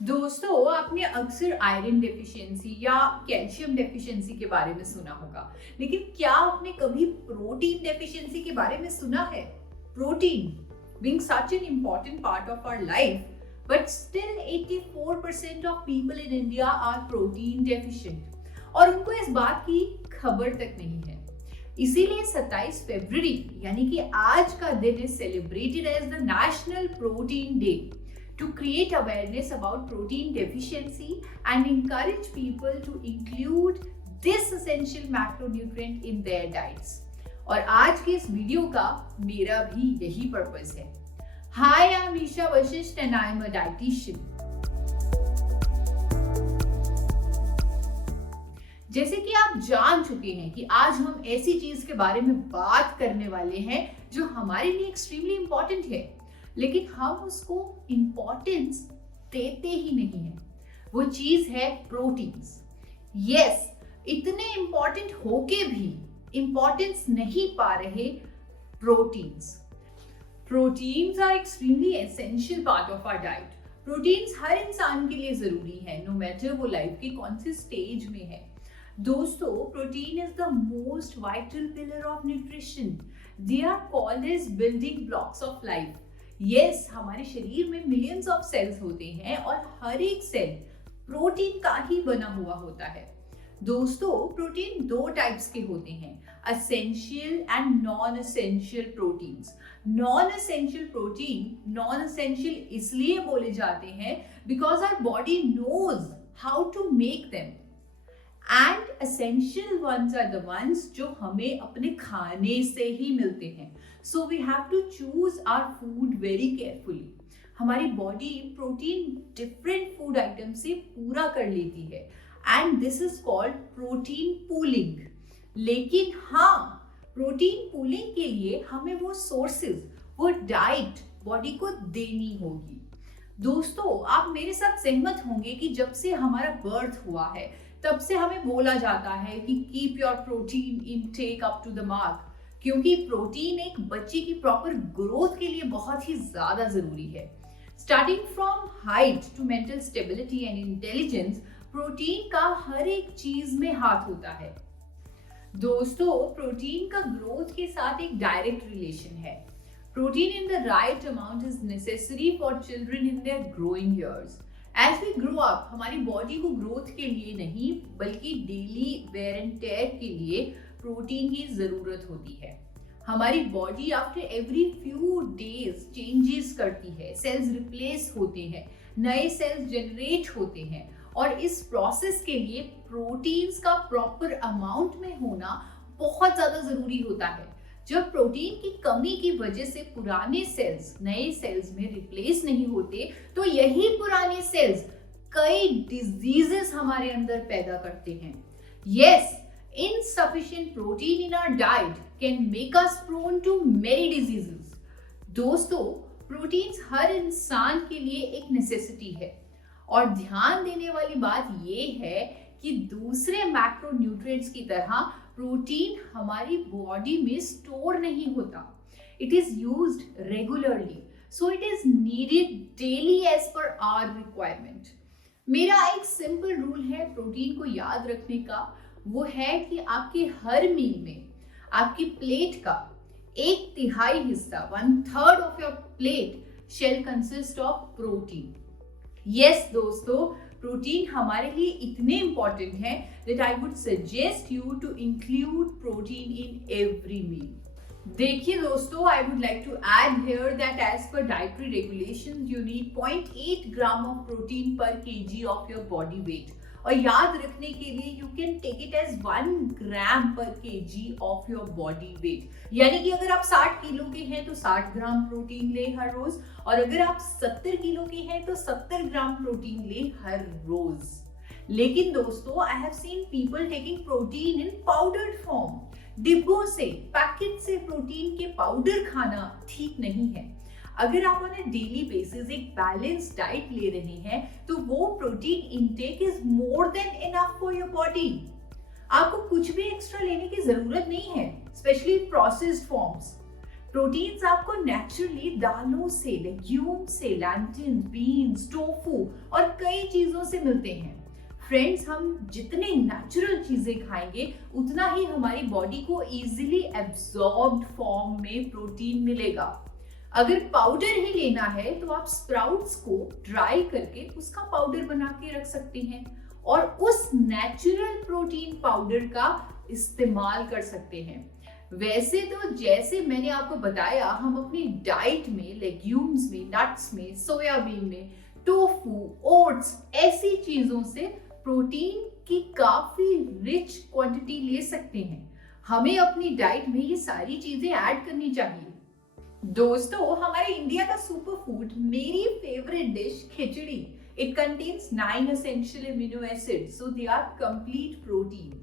दोस्तों, आपने अक्सर आयरन डेफिशिएंसी या कैल्शियम डेफिशिएंसी के बारे में सुना होगा, लेकिन क्या आपने कभी प्रोटीन डेफिशिएंसी के बारे में सुना है? Protein being such an important part of our life, but still 84% of people in India are protein deficient और उनको इस बात की खबर तक नहीं है। इसीलिए 27 फरवरी यानी कि आज का दिन is celebrated as the national protein day to create awareness about protein deficiency and encourage people to include this essential macronutrient in their diets. और आज के इस वीडियो का मेरा भी यही पर्पस है। Hi, I'm Isha Vashisht and I'm a dietitian. जैसे कि आप जान चुके हैं कि आज हम ऐसी चीज के बारे में बात करने वाले हैं जो हमारे लिए एक्सट्रीमली इंपॉर्टेंट है, लेकिन हम उसको इंपॉर्टेंस देते ही नहीं है। वो चीज है प्रोटीन्स। यस, इतने इंपॉर्टेंट होके भी इंपॉर्टेंस नहीं पा रहे proteins. Proteins are extremely essential part of our diet. Proteins हर इंसान के लिए जरूरी है, नो मैटर वो लाइफ के कौन से स्टेज में है। दोस्तों, protein is the most vital pillar of nutrition. They are called as building blocks of life. Yes, हमारे शरीर में मिलियंस ऑफ सेल्स होते हैं और हर एक सेल प्रोटीन का ही बना हुआ होता है। दोस्तों, प्रोटीन दो टाइप्स के होते हैं, essential and non essential proteins. Non essential protein non essential इसलिए बोले जाते हैं because our body knows how to make them, and essential ones are the ones जो हमें अपने खाने से ही मिलते हैं। So we have to choose our food very carefully. हमारी body protein different food item से पूरा कर लेती है and this is called protein pooling. लेकिन हाँ, प्रोटीन पूलिंग के लिए हमें वो सोर्सेज, वो डाइट बॉडी को देनी होगी। दोस्तों, आप मेरे साथ सहमत होंगे कि जब से हमारा बर्थ हुआ है तब से हमें बोला जाता है कि keep your protein intake up to the mark, क्योंकि प्रोटीन एक बच्चे की प्रॉपर ग्रोथ के लिए बहुत ही ज्यादा जरूरी है। Starting from height to mental stability and intelligence, protein का हर एक चीज में हाथ होता है। दोस्तों, प्रोटीन का ग्रोथ के साथ एक डायरेक्ट रिलेशन है। Protein in the right amount is necessary for children in their growing years. As we grow up, हमारी बॉडी को ग्रोथ के लिए नहीं बल्कि डेली वेयर एंड टेयर के लिए प्रोटीन की जरूरत होती है। हमारी body after every few days changes करती है, सेल्स रिप्लेस होते हैं, नए सेल्स जनरेट होते हैं और इस प्रोसेस के लिए प्रोटीन्स का प्रॉपर अमाउंट में होना बहुत ज्यादा जरूरी होता है। जब प्रोटीन की कमी की वजह से पुराने सेल्स नए सेल्स में रिप्लेस नहीं होते तो यही पुराने सेल्स कई डिजीजेस हमारे अंदर पैदा करते हैं। Yes, insufficient protein in our diet can make us prone to many diseases. दोस्तों, प्रोटीन्स हर इंसान के लिए एक नेसेसिटी है और ध्यान देने वाली बात यह है कि दूसरे मैक्रोन्यूट्रिएंट्स की तरह प्रोटीन हमारी बॉडी में स्टोर नहीं होता। It is used regularly, so it is needed daily as per our requirement. मेरा एक सिंपल रूल है प्रोटीन को याद रखने का, वो है कि आपके हर मील में आपकी प्लेट का 1/3 हिस्सा, 1/3 of your plate shall consist of protein. Yes दोस्तों, प्रोटीन हमारे लिए इतने इंपॉर्टेंट है that I would suggest you to include protein in every meal. देखिए दोस्तों, I would like to add here that as per dietary regulations you need 0.8 gram of protein per kg of your body weight. और याद रखने के लिए you can take it as 1 gram per kg of your body weight. यानी कि अगर आप 60 kilo के हैं तो 60 ग्राम प्रोटीन ले हर रोज, और अगर आप 70 किलो के हैं तो 70 ग्राम प्रोटीन ले हर रोज। लेकिन दोस्तों, I have seen people taking protein in powdered form. डिब्बों से, पैकेट से प्रोटीन के पाउडर खाना ठीक नहीं है। अगर आप ऑन अ डेली बेसिस एक बैलेंस डाइट ले रहे हैं तो वो protein intake is more than enough for your body. आपको कुछ भी एक्स्ट्रा लेने की जरूरत नहीं है, स्पेशली प्रोसेस्ड फॉर्म्स। प्रोटीन्स आपको नेचुरली दालों से, लेग्यूम से, लैंटिन्स, बीन्स, टोफू और कई चीजों से मिलते हैं। फ्रेंड्स, हम जितने नेचुरल चीजें खाएंगे उतना ही हमारी बॉडी को इजीली एब्जॉर्ब्ड फॉर्म में प्रोटीन मिलेगा। अगर पाउडर ही लेना है तो आप स्प्राउट्स को ड्राई करके उसका पाउडर बना के रख सकते हैं और उस नेचुरल प्रोटीन पाउडर का इस्तेमाल कर सकते हैं। वैसे तो जैसे मैंने आपको बताया, हम अपनी डाइट में लेग्यूम्स में, नट्स में, सोयाबीन में, टोफू, ओट्स, ऐसी चीजों से प्रोटीन की काफी रिच क्वांटिटी ले सकते हैं। हमें अपनी डाइट में ये सारी चीजें ऐड करनी चाहिए। दोस्तों, हमारे इंडिया का सुपर फूड, मेरी favourite dish khichdi, it contains 9 essential amino acids, so they are complete protein।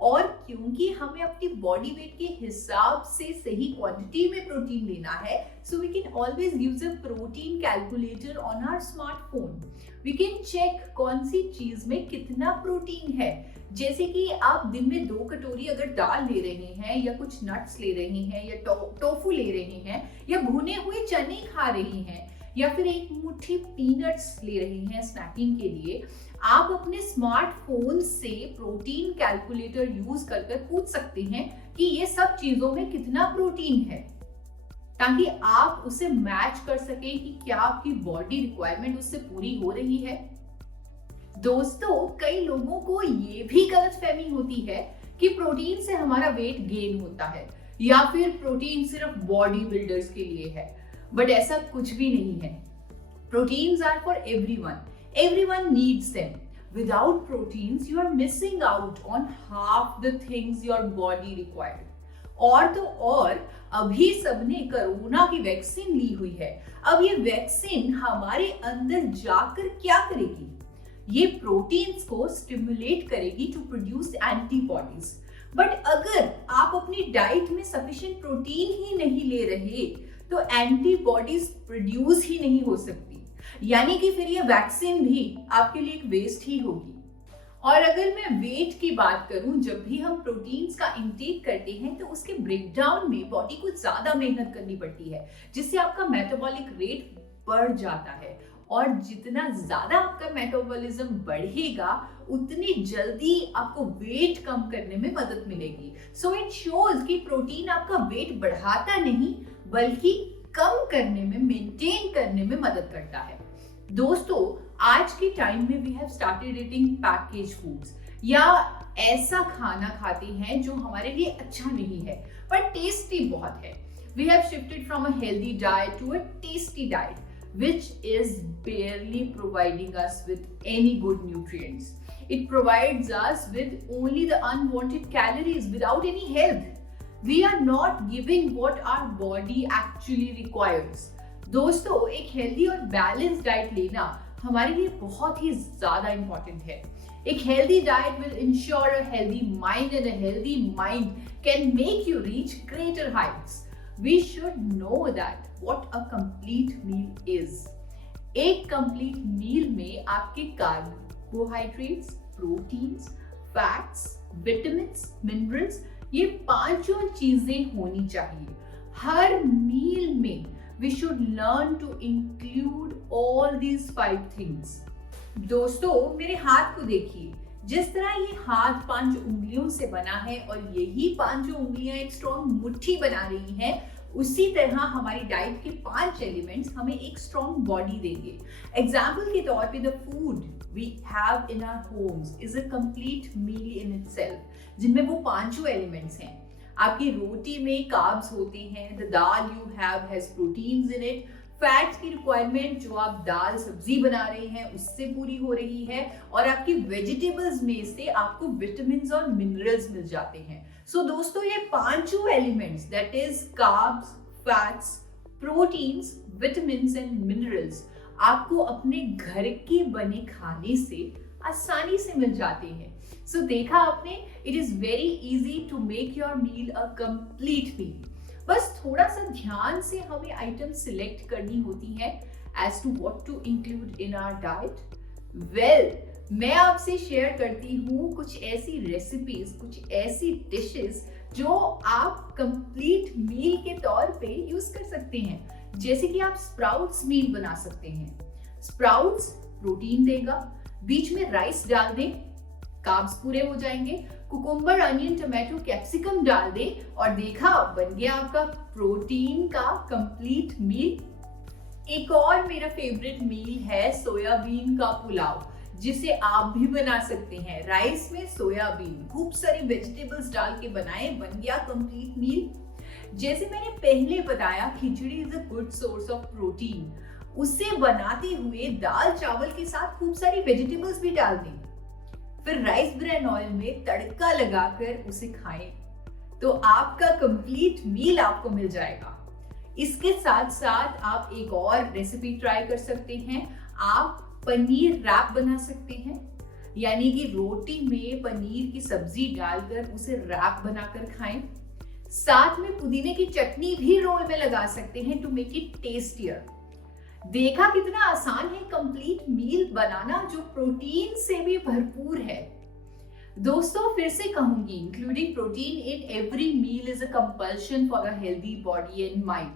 और क्योंकि हमें अपनी बॉडी वेट के हिसाब से सही क्वांटिटी में प्रोटीन लेना है, so we can always use a protein calculator on our smartphone। We can check कौन सी चीज में कितना प्रोटीन है। जैसे कि आप दिन में 2 कटोरी अगर दाल ले रहे हैं, या कुछ नट्स ले रहे हैं, या टोफू ले रहे हैं, या भुने हुए चने खा रहे हैं, या फिर एक मुट्ठी पीनट्स ले रहे हैं स्नैकिंग के लिए, आप अपने स्मार्टफोन से प्रोटीन कैलकुलेटर यूज कर पूछ सकते हैं कि ये सब चीजों में कितना प्रोटीन है, ताकि आप उसे मैच कर सकें कि क्या आपकी बॉडी रिक्वायरमेंट उससे पूरी हो रही है। दोस्तों, कई लोगों को ये भी गलतफहमी होती है कि प्रोटीन से हमारा वेट गेन होता है, या फिर प्रोटीन सिर्फ बॉडी बिल्डर्स के लिए है, बट ऐसा कुछ भी नहीं है। Proteins are for everyone. Everyone needs them. Without proteins, you are missing out on half the things your body required. और तो और, अभी सबने कोरोना की वैक्सीन ली हुई है। अब ये वैक्सीन हमारे अंदर जाकर क्या करेगी? ये प्रोटीन्स को स्टिमुलेट करेगी टू प्रोड्यूस एंटीबॉडीज। बट अगर आप अपनी डाइट में सफिशिएंट प्रोटीन ही नहीं ले रहे, तो एंटीबॉडीज प्रोड्यूस ही नहीं हो सकती, यानी कि फिर ये वैक्सीन भी आपके लिए एक वेस्ट ही होगी। और अगर मैं वेट की बात करूं, जब भी हम प्रोटीन्स का इंटेक करते हैं तो उसके ब्रेकडाउन में बॉडी को ज्यादा मेहनत करनी पड़ती है, जिससे आपका मेटाबॉलिक रेट बढ़ जाता है। और जितना ज्यादा आपका मेटाबॉलिज्म बढ़ेगा, उतनी जल्दी आपको वेट कम करने में मदद मिलेगी। सो इट शोज कि प्रोटीन आपका वेट बढ़ाता नहीं, बल्कि कम करने में, मेंटेन करने में मदद करता है। दोस्तों, आज के टाइम में we have started eating package foods, या ऐसा खाना खाते हैं जो हमारे लिए अच्छा नहीं है पर टेस्टी बहुत है। We have shifted from a healthy diet to a tasty diet which is barely providing us with any good nutrients. It provides us with only the unwanted calories without any health. We are not giving what our body actually requires. दोस्तों, एक healthy और balance diet लेना हमारे लिए बहुत ही ज्यादा important है। एक healthy diet will ensure a healthy mind, and a healthy mind can make you reach greater heights. We should know that what a complete meal is. एक complete meal में आपके carbohydrates, proteins, fats, vitamins, minerals, ये 5 चीजें होनी चाहिए। हर मील में we should learn to include all these 5 things. दोस्तों, मेरे हाथ को देखिए। जिस तरह ये हाथ 5 उंगलियों से बना है और यही 5 उंगलियां एक स्ट्रॉन्ग मुट्ठी बना रही हैं, उसी तरह हमारी डाइट के 5 एलिमेंट्स हमें एक स्ट्रॉन्ग बॉडी देंगे। एग्जाम्पल के तौर पे, the food we have in our homes is a complete meal in itself, जिनमें वो 5 एलिमेंट्स हैं। आपकी रोटी में कार्ब्स होते हैं, the dal you have has proteins in it, fats की रिक्वायरमेंट जो आप दाल सब्जी बना रहे हैं उससे पूरी हो रही है, और आपकी वेजिटेबल्स में से आपको विटामिन्स और मिनरल्स मिल जाते हैं। सो दोस्तों, ये 5 elements, that is carbs, fats, proteins, vitamins and minerals, आपको अपने घर के बने खाने से आसानी से मिल जाते हैं। सो देखा आपने, it is very easy to make your meal a complete meal. बस थोड़ा सा ध्यान से हमें आइटम सिलेक्ट करनी होती है as to what to include in our diet. Well, मैं आपसे शेयर करती हूँ कुछ ऐसी रेसिपीज, कुछ ऐसी डिशेस जो आप कंप्लीट मील के तौर पे यूज कर सकते हैं। जैसे कि आप स्प्राउट्स मील बना सकते हैं। स्प्राउट्स प्रोटीन देगा, बीच में राइस डाल दें, कार्ब्स पूरे हो जाएंगे। कुकुम्बर, अनियन, टमाटो, कैप्सिकम डाल दें और देखा, बन गया आपका प्रोटीन का कंप्लीट मील। एक और मेरा फेवरेट मील है सोयाबीन का पुलाव, जिसे आप भी बना सकते हैं। राइस में सोयाबीन, खूब सारी वेजिटेबल्स डाल के बनाएं, बन गया कंप्लीट मील। जैसे मैंने पहले बताया, khichdi is a good source of protein. उसे बनाते हुए दाल चावल के साथ खूब सारी वेजिटेबल्स भी डाल दें, फिर राइस ब्रान ऑयल में तड़का लगाकर उसे खाएं, तो आपका कंप्लीट मील आपको मिल जाएगा। इसके साथ साथ आप एक और रेसिपी ट्राई कर सकते हैं। आप पनीर रैप बना सकते हैं, यानी कि रोटी में पनीर की सब्जी डालकर उसे रैप बनाकर खाएं। साथ में पुदीने की चटनी भी रोल में लगा सकते हैं टू मेक इट टेस्टियर। देखा कितना आसान है कंप्लीट मील बनाना, जो प्रोटीन से भी भरपूर है। दोस्तों, फिर से कहूंगी, including protein in every meal is a compulsion for a healthy body and mind.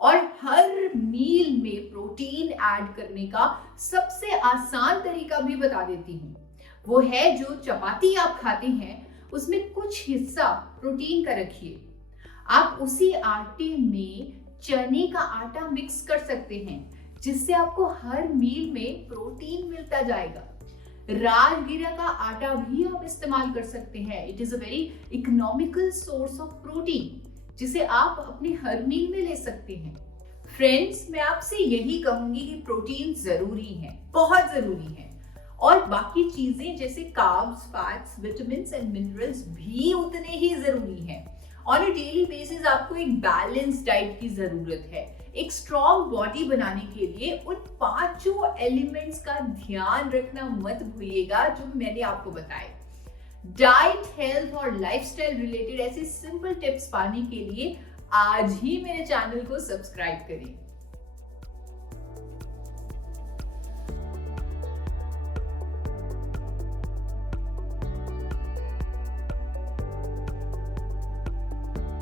और हर मील में प्रोटीन ऐड करने का सबसे आसान तरीका भी बता देती हूँ। वो है, जो चपाती आप खाते हैं उसमें कुछ हिस्सा प्रोटीन का रखिए। आप उसी आटे में चने का आटा मिक्स कर सकते हैं, जिससे आपको हर मील में प्रोटीन मिलता जाएगा। राजगीरा का आटा भी आप इस्तेमाल कर सकते हैं। It is a very economical source of protein, जिसे आप अपने हर मील में ले सकते हैं। फ्रेंड्स, मैं आपसे यही कहूंगी कि प्रोटीन जरूरी है, बहुत जरूरी है, और बाकी चीजें जैसे carbs, fats, vitamins and minerals भी उतने ही जरूरी हैं। ऑन अ डेली बेसिस आपको एक बैलेंस डाइट की जरूरत है। एक स्ट्रॉन्ग बॉडी बनाने के लिए उन 5 एलिमेंट्स का ध्यान रखना मत भूलिएगा, जो मैंने आपको बताए। डाइट, हेल्थ और लाइफस्टाइल रिलेटेड ऐसे सिंपल टिप्स पाने के लिए आज ही मेरे चैनल को सब्सक्राइब करें।